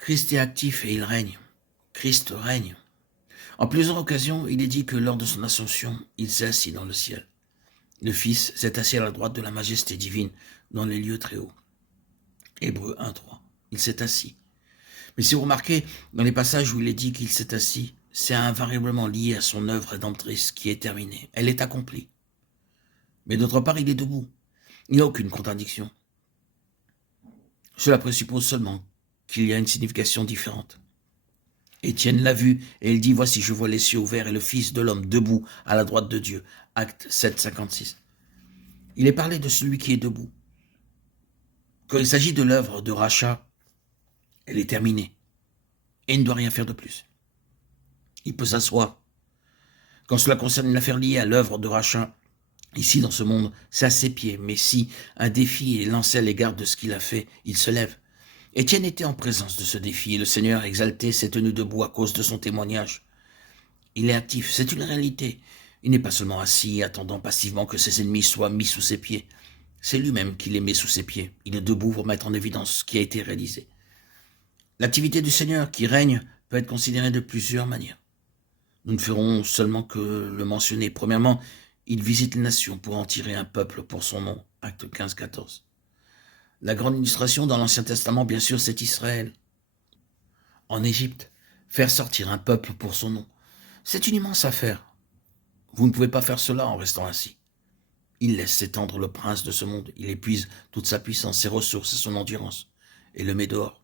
Christ est actif et il règne. Christ règne. En plusieurs occasions, il est dit que lors de son ascension, il s'est assis dans le ciel. Le Fils s'est assis à la droite de la majesté divine dans les lieux très hauts. Hébreux 1:3. Il s'est assis. Mais si vous remarquez, dans les passages où il est dit qu'il s'est assis, c'est invariablement lié à son œuvre rédemptrice qui est terminée. Elle est accomplie. Mais d'autre part, il est debout. Il n'y a aucune contradiction. Cela présuppose seulement qu'il y a une signification différente. Étienne l'a vu et il dit « Voici, je vois les cieux ouverts et le Fils de l'homme debout à la droite de Dieu. » Acte 7,56. Il est parlé de celui qui est debout. Quand il s'agit de l'œuvre de rachat, elle est terminée et il ne doit rien faire de plus. Il peut s'asseoir. Quand cela concerne une affaire liée à l'œuvre de rachat, ici dans ce monde, c'est à ses pieds, mais si un défi est lancé à l'égard de ce qu'il a fait, il se lève. Étienne était en présence de ce défi et le Seigneur exalté s'est tenu debout à cause de son témoignage. Il est actif, c'est une réalité. Il n'est pas seulement assis, attendant passivement que ses ennemis soient mis sous ses pieds. C'est lui-même qui les met sous ses pieds. Il est debout pour mettre en évidence ce qui a été réalisé. L'activité du Seigneur qui règne peut être considérée de plusieurs manières. Nous ne ferons seulement que le mentionner. Premièrement, il visite les nations pour en tirer un peuple pour son nom. Acte 15-14. La grande illustration dans l'Ancien Testament, bien sûr, c'est Israël. En Égypte, faire sortir un peuple pour son nom, c'est une immense affaire. Vous ne pouvez pas faire cela en restant assis. Il laisse s'étendre le prince de ce monde. Il épuise toute sa puissance, ses ressources et son endurance, et le met dehors.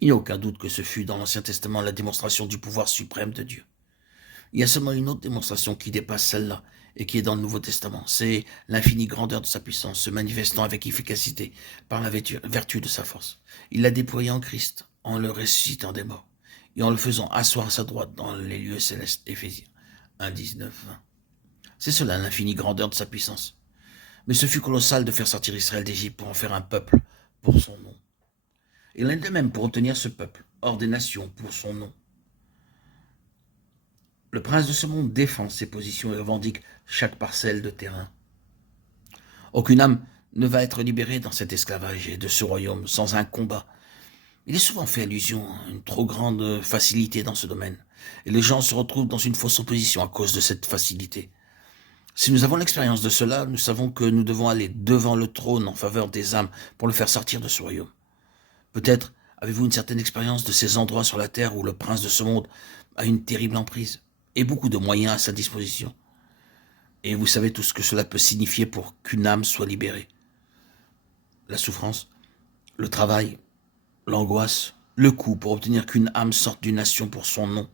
Il n'y a aucun doute que ce fut dans l'Ancien Testament la démonstration du pouvoir suprême de Dieu. Il y a seulement une autre démonstration qui dépasse celle-là et qui est dans le Nouveau Testament. C'est l'infinie grandeur de sa puissance se manifestant avec efficacité par la vertu de sa force. Il l'a déployée en Christ, en le ressuscitant des morts et en le faisant asseoir à sa droite dans les lieux célestes. Éphésiens 1, 19, 20. C'est cela l'infinie grandeur de sa puissance. Mais ce fut colossal de faire sortir Israël d'Égypte pour en faire un peuple pour son nom. Et l'un de même pour obtenir ce peuple hors des nations pour son nom. Le prince de ce monde défend ses positions et revendique chaque parcelle de terrain. Aucune âme ne va être libérée dans cet esclavage et de ce royaume sans un combat. Il est souvent fait allusion à une trop grande facilité dans ce domaine, et les gens se retrouvent dans une fausse opposition à cause de cette facilité. Si nous avons l'expérience de cela, nous savons que nous devons aller devant le trône en faveur des âmes pour le faire sortir de ce royaume. Peut-être avez-vous une certaine expérience de ces endroits sur la terre où le prince de ce monde a une terrible emprise et beaucoup de moyens à sa disposition. Et vous savez tout ce que cela peut signifier pour qu'une âme soit libérée. La souffrance, le travail, l'angoisse, le coût pour obtenir qu'une âme sorte d'une nation pour son nom.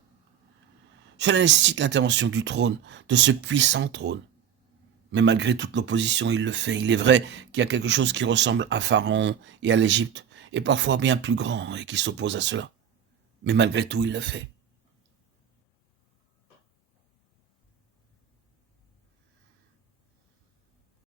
Cela nécessite l'intervention du trône, de ce puissant trône. Mais malgré toute l'opposition, il le fait. Il est vrai qu'il y a quelque chose qui ressemble à Pharaon et à l'Égypte, et parfois bien plus grand et qui s'oppose à cela. Mais malgré tout, il le fait.